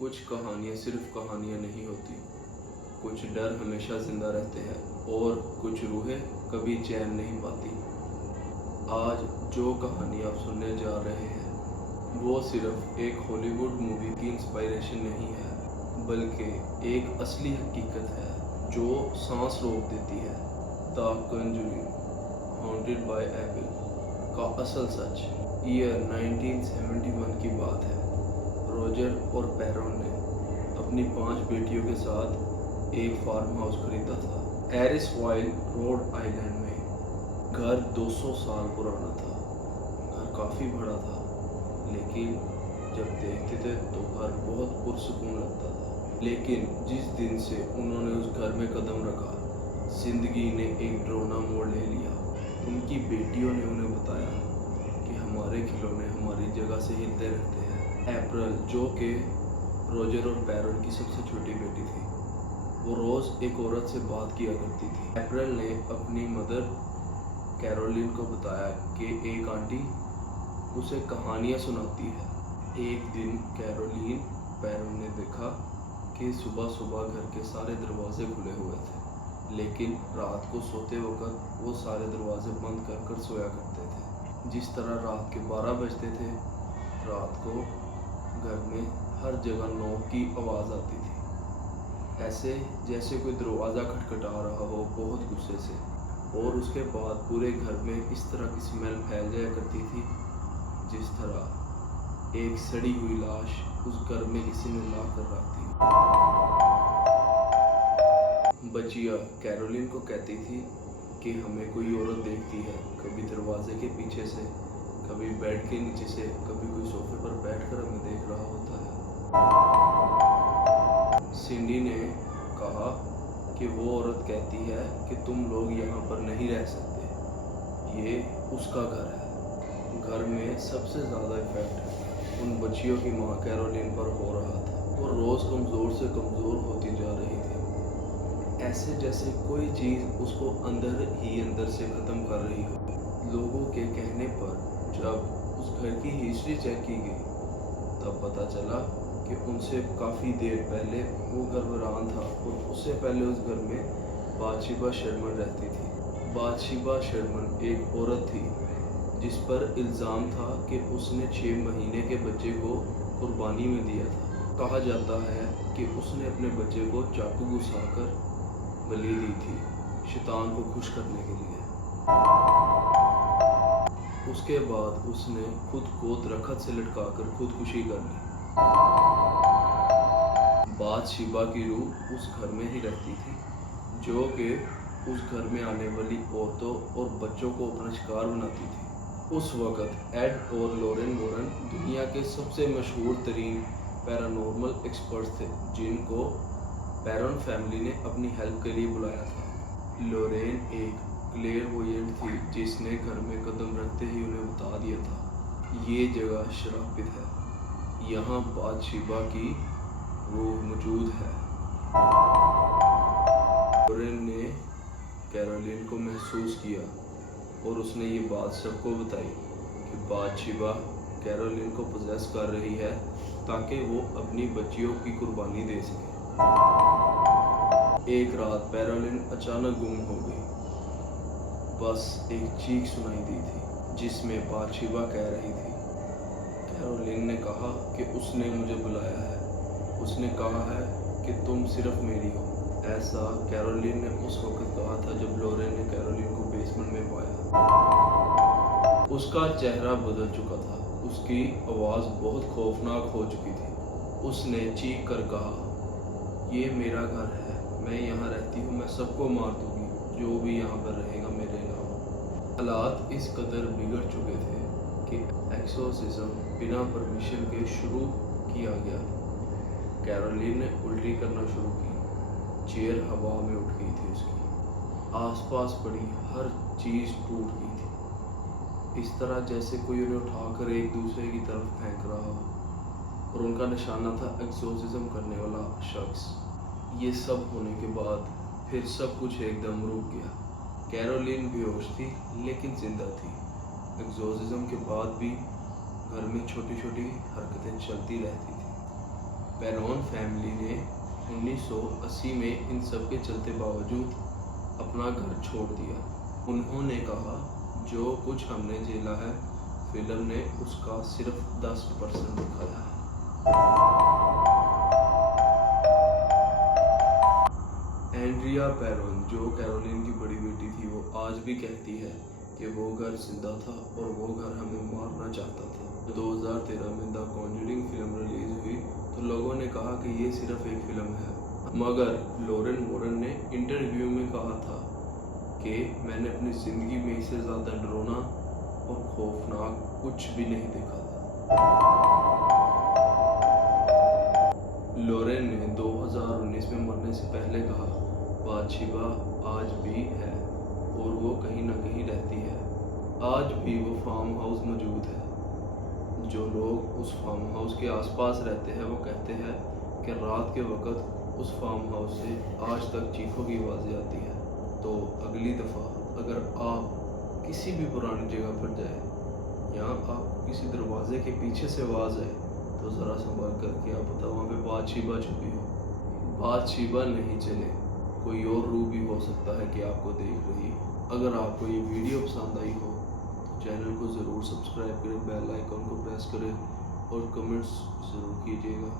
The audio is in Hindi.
कुछ कहानियाँ सिर्फ कहानियाँ नहीं होती, कुछ डर हमेशा जिंदा रहते हैं और कुछ रूहें कभी चैन नहीं पाती। आज जो कहानी आप सुनने जा रहे हैं वो सिर्फ एक हॉलीवुड मूवी की इंस्पायरेशन नहीं है, बल्कि एक असली हकीकत है जो सांस रोक देती है। द कॉन्जरिंग हॉन्टेड बाय एबिल का असल सच। ईयर 1971 की बात है। रोजर और पैरोन ने अपनी 5 बेटियों के साथ एक फार्म हाउस खरीदा था एरिसवाइल, रोड आइलैंड में। घर 200 साल पुराना था। घर काफ़ी बड़ा था, लेकिन जब देखते थे तो घर बहुत पुरसुकून लगता था। लेकिन जिस दिन से उन्होंने उस घर में कदम रखा, जिंदगी ने एक डरावना मोड़ ले लिया। उनकी बेटियों ने उन्हें बताया कि हमारे खिलौने हमारी जगह से हिलते रहते हैं। अप्रैल, जो कि रोजर और पैरोन की सबसे छोटी बेटी थी, वो रोज़ एक औरत से बात किया करती थी। अप्रैल ने अपनी मदर कैरोलिन को बताया कि एक आंटी उसे कहानियाँ सुनाती है। एक दिन कैरोलिन पैरोन ने देखा कि सुबह सुबह घर के सारे दरवाजे खुले हुए थे, लेकिन रात को सोते वक्त वो सारे दरवाजे बंद कर कर सोया करते थे। जिस तरह रात के 12 बजते थे, रात को घर में हर जगह नॉक की आवाज़ आती थी, ऐसे जैसे कोई दरवाज़ा खटखटा रहा हो बहुत गुस्से से। और उसके बाद पूरे घर में इस तरह की स्मेल फैल जाया करती थी जिस तरह एक सड़ी हुई लाश उस घर में किसी ने ला कर रख दी। बचिया कैरोलिन को कहती थी कि हमें कोई औरत देखती है, कभी दरवाजे के पीछे से, कभी बेड के नीचे से, कभी कोई सोफे पर बैठकर हमें देख रहा होता है। सिंडी ने कहा कि वो औरत कहती है कि तुम लोग यहाँ पर नहीं रह सकते, ये उसका घर है। घर में सबसे ज़्यादा इफेक्ट उन बच्चियों की माँ कैरोलिन पर हो रहा था। वो रोज़ कमज़ोर से कमज़ोर होती जा रही थी, ऐसे जैसे कोई चीज़ उसको अंदर ही अंदर से ख़त्म कर रही हो। लोगों के कहने पर जब उस घर की हिस्ट्री चेक की गई, तब पता चला कि उनसे काफ़ी देर पहले वो गर्भरान था और उससे पहले उस घर में बादशिबा शर्मन रहती थी। बादशिबा शर्मन एक औरत थी जिस पर इल्ज़ाम था कि उसने 6 महीने के बच्चे को कुर्बानी में दिया था। कहा जाता है कि उसने अपने बच्चे को चाकू घुसाकर बलि दी थी, शैतान को खुश करने के लिए। उसके बाद उसने खुद को दरख्त से लटकाकर खुदकुशी कर ली। बादशिबा की रूह उस घर में ही रहती थी, जो कि उस घर में आने वाली औरतों और बच्चों को अपना शिकार बनाती थी। उस वक़्त एड और लॉरेन वॉरेन दुनिया के सबसे मशहूर तरीन पैरानॉर्मल एक्सपर्ट थे, जिनको पैरोन फैमिली ने अपनी हेल्प के लिए बुलाया था। लॉरेन एक क्लेयरवॉयेंट थी जिसने घर में कदम रखते ही उन्हें बता दिया था ये जगह श्रापित है, यहाँ बादशिबा की रूह मौजूद है। लॉरेन ने कैरोलिन को महसूस किया और उसने ये बात सबको बताई कि बादशिबा कैरोलिन को पोजेस कर रही है ताकि वो अपनी बच्चियों की कुर्बानी दे सके। एक रात कैरोलिन अचानक गुम हो गई। बस एक चीख सुनाई दी थी जिसमें बादशिबा कह रही थी, कैरोलिन ने कहा कि उसने मुझे बुलाया है, उसने कहा है कि तुम सिर्फ मेरी हो। ऐसा कैरोलिन ने उस वक्त कहा था जब लॉरेन ने कैरोलिन को बेसमेंट में पाया। उसका चेहरा बदल चुका था, उसकी आवाज़ बहुत खौफनाक हो चुकी थी। उसने चीख कर कहा, ये मेरा घर है, मैं यहाँ रहती हूँ, मैं सबको मार दूंगी जो भी यहाँ पर रहेगा मेरे अलावा। हालात इस कदर बिगड़ चुके थे कि एक्सोर्सिज्म बिना परमिशन के शुरू किया गया। कैरोलिन ने उल्टी करना शुरू की, चेयर हवा में उठ गई थी उसकी, आसपास पड़ी हर चीज़ टूट गई थी, इस तरह जैसे कोई उन्हें उठाकर एक दूसरे की तरफ फेंक रहा हो, और उनका निशाना था एक्सोर्सिज्म करने वाला शख्स। ये सब होने के बाद फिर सब कुछ एकदम रुक गया। कैरोलिन बेहोश थी लेकिन जिंदा थी। एक्सोर्सिज्म के बाद भी घर में छोटी छोटी हरकतें चलती रहती थी। पेरोन फैमिली ने 1980 में इन सब के चलते बावजूद अपना घर छोड़ दिया। उन्होंने कहा, जो कुछ हमने झेला है फिल्म ने उसका सिर्फ 10% दिखाया है। एंड्रिया पेरोन, जो कैरोलिन की बड़ी बेटी थी, वो आज भी कहती है कि वो घर जिंदा था और वो घर हमें मारना चाहता था। 2013 में द कॉन्जरिंग फिल्म रिलीज हुई तो लोगों ने कहा कि ये सिर्फ एक फिल्म है, मगर लॉरेन वॉरेन ने इंटरव्यू में कहा था कि मैंने अपनी ज़िंदगी में इससे ज़्यादा डरावना और खौफनाक कुछ भी नहीं देखा था। लॉरेन ने 2019 में मरने से पहले कहा, बाथशेबा आज भी है और वो कहीं ना कहीं रहती है। आज भी वो फार्म हाउस मौजूद है। जो लोग उस फार्म हाउस के आसपास रहते हैं वो कहते हैं कि रात के वक्त उस फार्म हाउस से आज तक चीखों की आवाज़ें आती हैं। तो अगली दफ़ा अगर आप किसी भी पुरानी जगह पर जाए या आप किसी दरवाजे के पीछे से आवाज़ आए तो ज़रा संभाल करके आप पता वहाँ पे बाथशेबा छुपी हो। बाथशेबा नहीं चले, कोई और रूह भी हो सकता है कि आपको देख रही हो। अगर आपको ये वीडियो पसंद आई हो तो चैनल को ज़रूर सब्सक्राइब करें, बेल आइकन को प्रेस करें और कमेंट्स ज़रूर कीजिएगा।